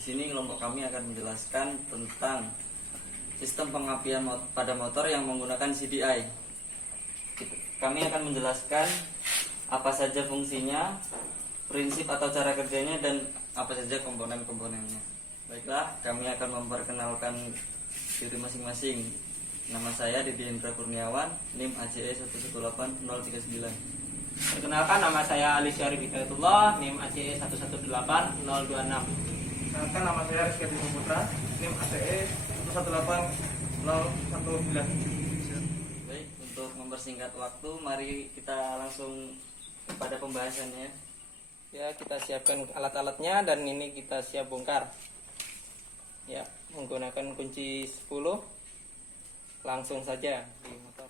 Di sini kelompok kami akan menjelaskan tentang sistem pengapian pada motor yang menggunakan CDI. Kami akan menjelaskan apa saja fungsinya, prinsip atau cara kerjanya, dan apa saja komponen-komponennya. Baiklah, kami akan memperkenalkan diri masing-masing. Nama saya Didi Hendra Kurniawan, NIM ACE 118039. Perkenalkan, nama saya Ali Syarif Hidayatullah, NIM ACE 118026. Perkenalkan, nama saya Rizky Adi Putra, NIM ACE 118019. Baik, untuk mempersingkat waktu, mari kita langsung pada pembahasannya. Ya, kita siapkan alat-alatnya dan ini kita siap bongkar. Ya, menggunakan kunci 10. Langsung saja di motor.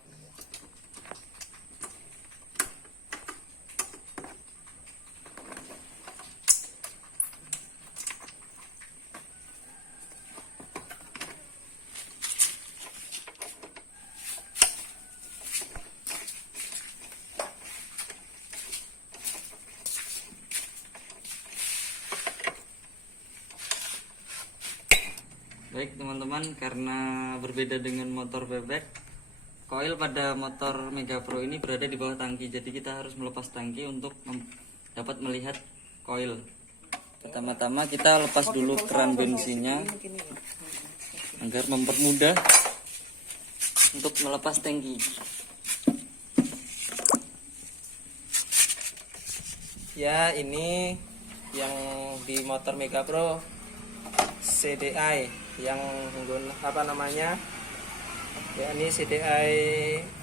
Baik teman-teman, karena berbeda dengan motor bebek, koil pada motor Mega Pro ini berada di bawah tangki. Jadi kita harus melepas tangki untuk dapat melihat koil. Pertama-tama kita lepas dulu keran bensinnya agar mempermudah untuk melepas tangki. Ya, ini yang di motor Mega Pro CDI yang menggunakan ya, ini CDI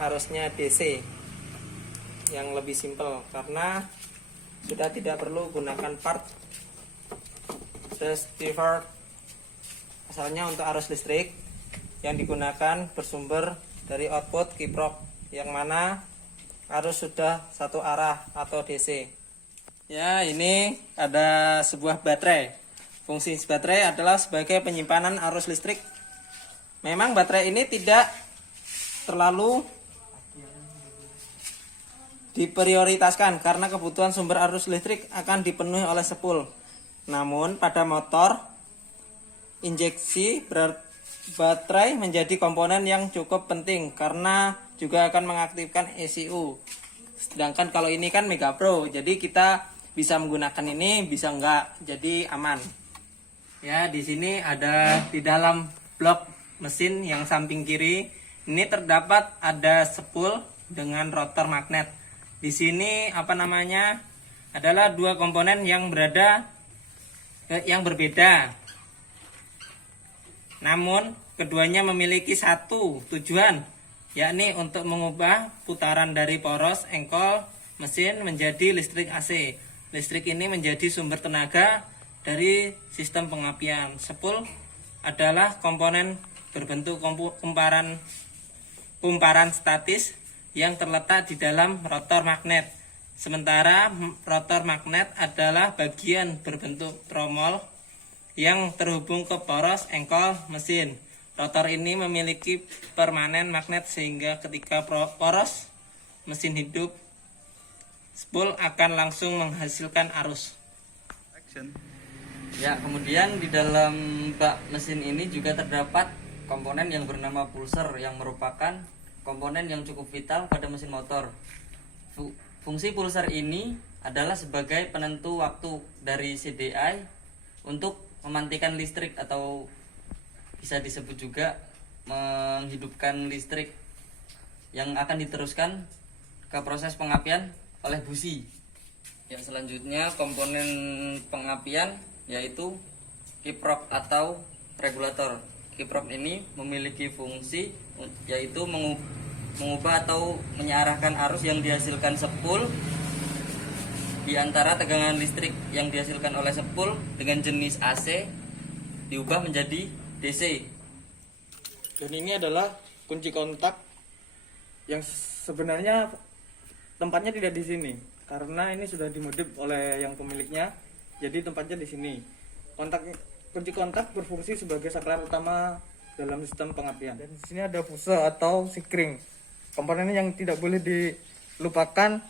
harusnya DC yang lebih simpel karena sudah tidak perlu gunakan part receiver. Asalnya untuk arus listrik yang digunakan bersumber dari output kiprok yang mana arus sudah satu arah atau DC. Ya, ini ada sebuah baterai. Fungsi baterai adalah sebagai penyimpanan arus listrik. Memang baterai ini tidak terlalu diprioritaskan karena kebutuhan sumber arus listrik akan dipenuhi oleh spool. Namun pada motor injeksi baterai menjadi komponen yang cukup penting karena juga akan mengaktifkan ECU. Sedangkan kalau ini kan Mega Pro, jadi kita bisa menggunakan ini, bisa enggak, jadi aman. Ya, di sini ada di dalam blok mesin yang samping kiri ini terdapat ada spool dengan rotor magnet. Di sini adalah dua komponen yang berbeda. Namun keduanya memiliki satu tujuan, yakni untuk mengubah putaran dari poros engkol mesin menjadi listrik AC. Listrik ini menjadi sumber tenaga dari sistem pengapian. Spool adalah komponen berbentuk kumparan statis yang terletak di dalam rotor magnet. Sementara rotor magnet adalah bagian berbentuk tromol yang terhubung ke poros engkol mesin. Rotor ini memiliki permanen magnet sehingga ketika poros mesin hidup, spool akan langsung menghasilkan arus. Ya, kemudian di dalam bak mesin ini juga terdapat komponen yang bernama pulser yang merupakan komponen yang cukup vital pada mesin motor. Fungsi pulser ini adalah sebagai penentu waktu dari CDI untuk memantikan listrik atau bisa disebut juga menghidupkan listrik yang akan diteruskan ke proses pengapian oleh busi. Yang selanjutnya komponen pengapian yaitu kiprok atau regulator. kiprok ini memiliki fungsi yaitu mengubah atau mengarahkan arus yang dihasilkan sepul di antara tegangan listrik yang dihasilkan oleh sepul dengan jenis AC diubah menjadi DC. Dan ini adalah kunci kontak yang sebenarnya tempatnya tidak di sini karena ini sudah dimodif oleh yang pemiliknya. Jadi tempatnya di sini. Kunci kontak berfungsi sebagai saklar utama dalam sistem pengapian. Dan di sini ada fuse atau sikring. Komponen yang tidak boleh dilupakan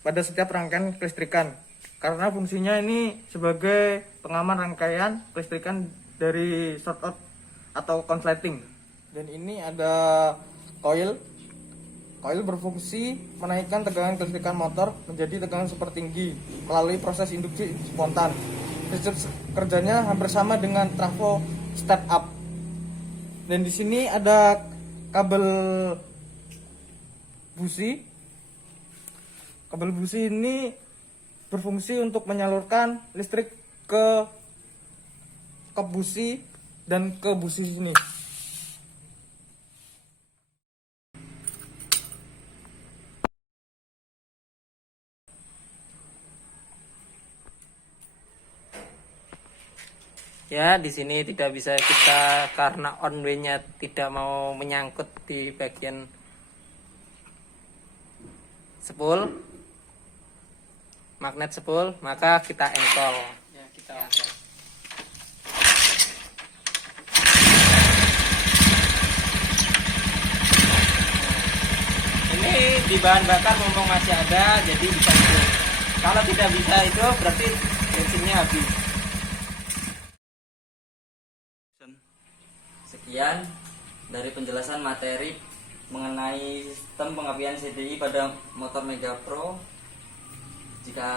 pada setiap rangkaian kelistrikan. Karena fungsinya ini sebagai pengaman rangkaian kelistrikan dari short out atau konsleting. Dan ini ada coil. Coil berfungsi menaikkan tegangan kelistrikan motor menjadi tegangan super tinggi melalui proses induksi spontan. Prinsip kerjanya hampir sama dengan trafo step up. Dan di sini ada kabel busi. Kabel busi ini berfungsi untuk menyalurkan listrik ke busi dan ke busi sini. Ya, di sini tidak bisa kita karena on way-nya tidak mau menyangkut di bagian spool, magnet spool, maka kita engkol. Ya, kita engkol. Ini di bahan bakar mumpung masih ada, jadi bisa itu. Kalau tidak bisa itu berarti bensinnya habis. Sekian dari penjelasan materi mengenai sistem pengapian CDI pada motor Mega Pro. Jika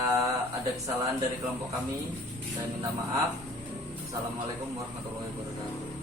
ada kesalahan dari kelompok kami, saya minta maaf. Assalamualaikum warahmatullahi wabarakatuh.